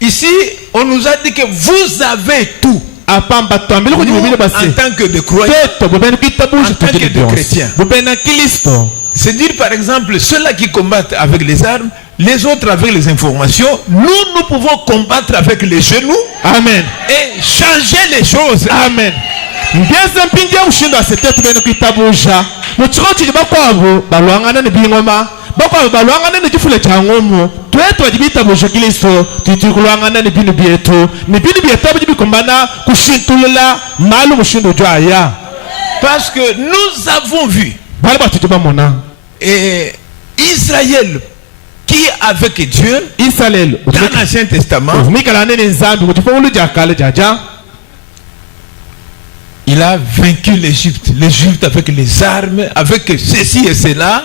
Ici, on nous a dit que vous avez tout. Nous, en tant que de croyants, en tant que de chrétiens. C'est dire par exemple, ceux-là qui combattent avec les armes, les autres avec les informations, nous pouvons combattre avec les genoux. Amen. Et changer les choses. Amen. Bako balwangana ne kifule cha ngomo twetu ajibita bosho Kristo titukulwangana ne binu bietu ne binu bietu bikombana kushintulula malu mushindo jwaya parce que nous avons vu et Israël qui avec Dieu Israël dans l'Ancien Testament il a vaincu l'Égypte avec les armes, avec ceci et cela.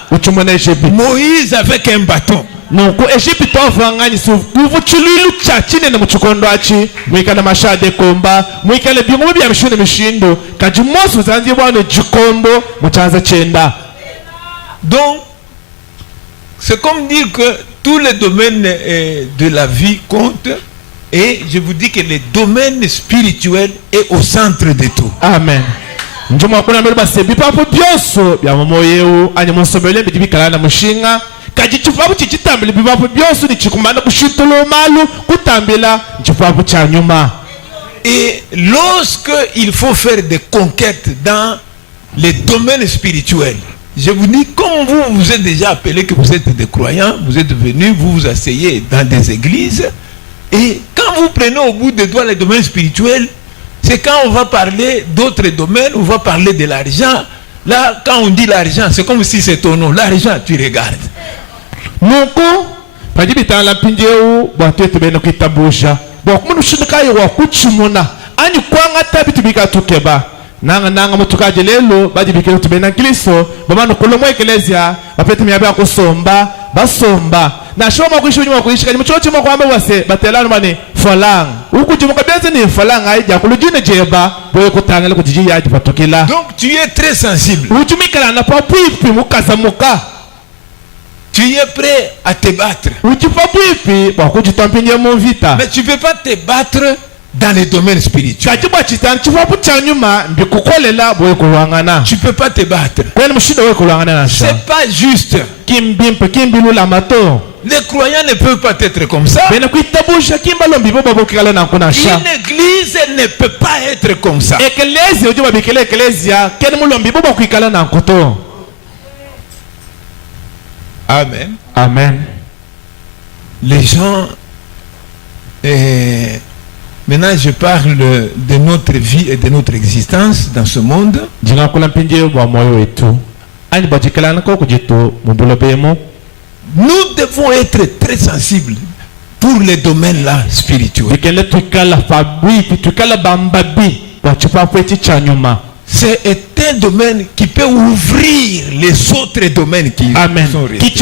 Moïse avec un bâton. Donc Égypte ovangani so kuvuchililu chachine na muchukondo achi mwikana mashade komba mwikale bingu bya mishine mishindo kajimoso zanzi bwana jikombo muchaza chenda. Donc c'est comme dire que tous les domaines de la vie comptent. Et je vous dis que le domaine spirituel est au centre de tout. Amen. Njuma kuna mbele basi bipapo byoso bya momoyeu anyamusomele mbidibikala na mushinga kajichupapo chichitambile bipapo byoso ni chikumana kushitulo malu kutambila chipapo cha nyuma. Et lorsque il faut faire des conquêtes dans les domaines spirituels, je vous dis, comme vous êtes déjà appelé que vous êtes des croyants, vous êtes venus, vous vous asseyez dans des églises. Et quand vous prenez au bout des doigts les domaines spirituels, c'est quand on va parler d'autres domaines, on va parler de l'argent. Là, quand on dit l'argent, c'est comme si c'est ton nom. L'argent, tu regardes. Moko, pajibita la pinjeu, boitetu beno kitabusha. Bokumu shindikayo wa kuchumuna. Ani kwanga tabitubika tukeba. Nanga mutukaje lelo bajibikira tubena Kristo bamano kolomwe eklezia bapete miyabe kusomba basomba na shoma kwisho nyuma kuishika nimuchochi mo kwamba wase batelano mane falang ukujuma kabeze ni falang aija kulujine jeba boye kutangala kujiji yaji patokela. Donc tu es très sensible. Ujumikala na papipi mukazamuka. Tu es prêt à te battre. Ujipapipi bakujitampinya mu vita. Mais tu peux pas te battre dans les domaines spirituels. Tu peux pas te battre. C'est pas juste. Les croyants ne peuvent pas être comme ça. Une église ne peut pas être comme ça. Amen. Amen. Les gens maintenant, je parle de notre vie et de notre existence dans ce monde. Nous devons être très sensibles pour les domaines là spirituels. C'est un domaine qui peut ouvrir les autres domaines qui sont restés.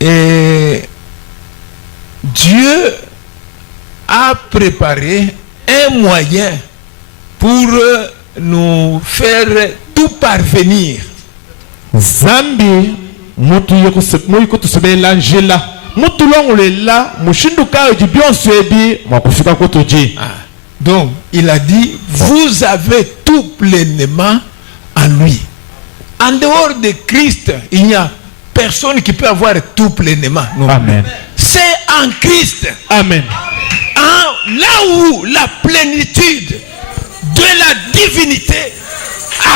Et Dieu a préparé un moyen pour nous faire tout parvenir. Zambi mutu yokutusebela njela mutu longolela mushinduka ejibionso ebi mwakufika kotoji. Donc il a dit vous avez tout pleinement en lui. En dehors de Christ, il n'y a personne qui peut avoir tout pleinement. Non. Amen. C'est en Christ. Amen. Là où la plénitude de la divinité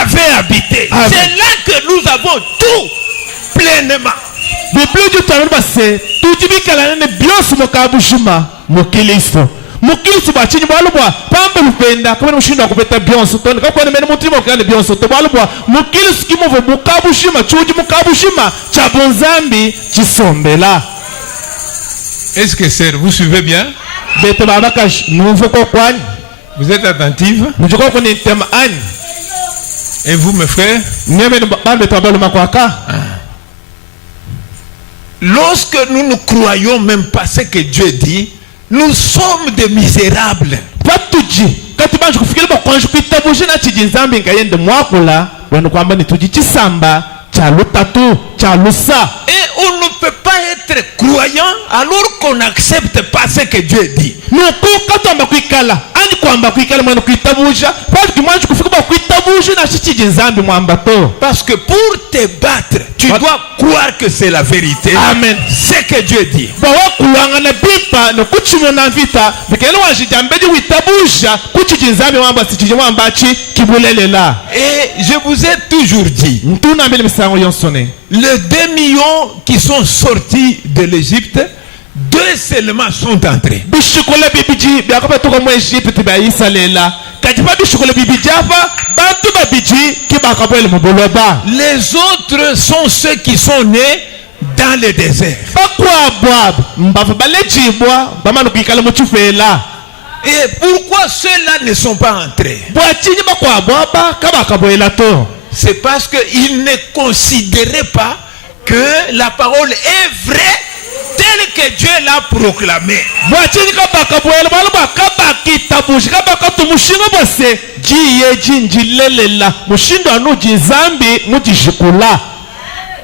avait habité. Amen. C'est là que nous avons tout pleinement. Depuis du temps passé, tout dit que la bios mokabushima mokilisto. Mokilisto bachini balubwa pambe lupenda kama mushinda kupeta bionso toni kwa nene mutima kwa bionso to balubwa mokilisto kimovo mukabushima chuji mukabushima cha bonzambi chisombela. Est-ce que c'est vous suivez bien? Bete babakash nouveau kokwani. Vous êtes attentifs? Mujoko kuni tema ani. Et vous mes frères? Nyeme bambe tabaluma kwaka. Lorsque nous ne croyons même pas ce que Dieu dit, nous sommes des misérables. Patuji katiba kufikiri kwa kitabu jina chijinzambi ngayende mwakula wenu kwamba ni tuji chisamba chalo tatu chalo sa. Et on ne peut pas être croyant alors qu'on n'accepte pas ce que Dieu dit. Nuko katamba kwikala ani kwamba kwikala mwana kuitabusha pali kimwanju kufika ba kuitabusha na chichi nzambi mwamba to. Parce que pour te battre, tu dois croire que c'est la vérité. Amen. Ce que Dieu dit. Bawa kulanga na bipa na kuchimo na vita bikelo wanjijambeji kuitabusha kuchichi nzambi mwamba sichiji mwamba chi kibulelela. Et je vous ai toujours dit, Ntuna mbele misango yonsone. les 2 millions qui sont sortis de l'Égypte, 2 seulement sont entrés. Bishukole bibiji byakaba tuko mu Egypte ba isalela. Kajiba bishukole bibiji apa bantu babiji kibakabwele mu boloba. Les autres sont ceux qui sont nés dans le désert. Bakwabwa mbafa balejibwa bamanu kwikala mu chufela. Et pourquoi ceux-là ne sont pas entrés? Bwachinyi bakwabwa ba kabakabwela to. C'est parce qu'ils ne considéraient pas que la parole est vraie telle que Dieu l'a proclamée. Bwachinyi kabakabwela balu bakabakitabushi kabakatumushinga bose jiye jinjilelela mushindo anu jinzambi mujishikula.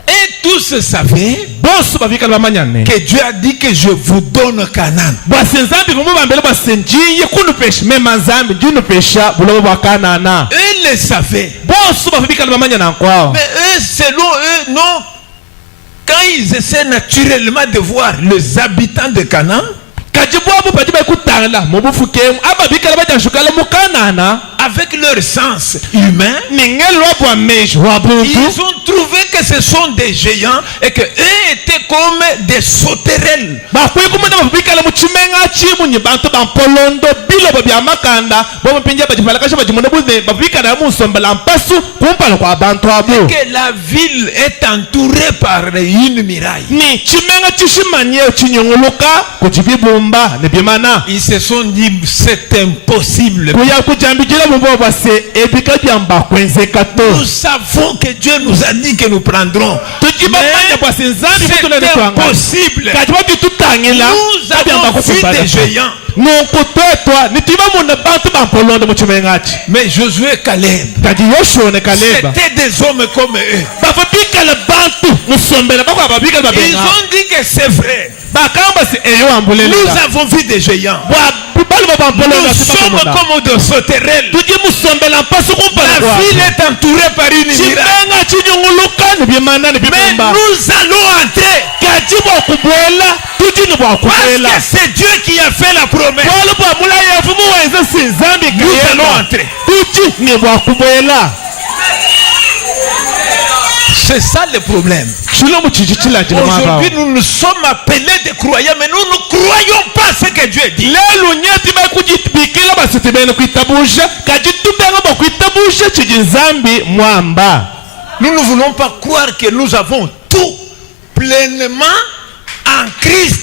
Et tous savaient Bosu bavikala bamanyane. que Dieu a dit que je vous donne Canaan. Bwasenzambi kumubambele basenjiye kunupesha mema nzambi junupesha bulobo bwa Kanana. Eux le savaient. Bosu bavikala bamanyana kwao. Mais eux, selon eux, non. Quand ils essaient naturellement de voir les habitants de Canaan, Kajibwabu pajiba kutangla mobufukemu ababikala bajanshukala mu Kanana avec leur sens humain, ningelo bwa meji wa buntu. ils ont trouvé que ce sont des géants et que eux étaient comme des sauterelles. Bakwiye kumana babikala mu chimenga chimu nyibantu bampolondo bilo babya makanda bo mpinja bajibala kasha bajimona buze babikala mu sombala mpasu kumpala kwa abantu abo. Que la ville est entourée par une muraille. Ni chimenga chishimanye chinyonguluka kujibibumba ne bimana. Ils se sont dit c'est impossible. Kuya kujambijira mumbo base ebika byamba kwenzeka to. Nous savons que Dieu nous a dit que nous prendrons. Tujibamanya bwa senzambi C'est kutona netwanga. impossible. Kajiba bitutangila Nous avons vu des géants. Nukutetwa nitiba muna bantu bampolondo mu chimengachi. Mais Josué et Caleb, Kadi Yoshua ne Kaleba. c'était des hommes comme eux. Bafabikala bantu musombela bakwa babikala Ils babenga. ont dit que c'est vrai. Bakamba se eyo ambulela. Nous avons vu des géants. Balu bampolondo Nous sipa sommes komona. comme des sauterelles. Tuji musombela mpasu kumpala La kwa. ville est entourée par une muraille. Chimenga chinyunguluka ne bimana ne Mais bibumba. nous allons entrer. Kaji bwa kubwela tuji ne bwa kubwela. Parce que c'est Dieu qui a fait la promesse. Balu bwa mula yefu muwenze sinzambi Nous allons kayela. entrer. Tuji ne bwa kubwela. C'est ça le problème. Aujourd'hui, nous nous sommes appelés des croyants, mais nous ne croyons pas ce que Dieu dit. Nous ne voulons pas croire que nous avons tout pleinement en Christ.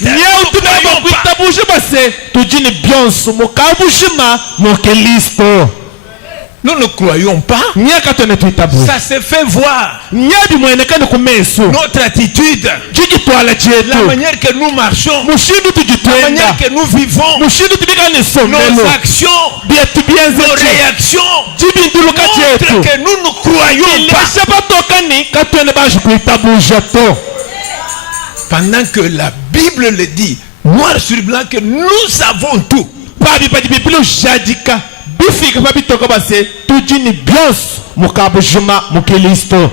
Nous ne croyons pas. Nous ne croyons pas. Ça se fait voir. Notre attitude, la manière que nous marchons, la manière que nous vivons, nos actions, nos réactions, montrent que nous ne croyons pas. Pendant que la Bible le dit, noir sur blanc, que nous avons tout. Bifika babitoka base tujini byos mukabujuma mukilisto.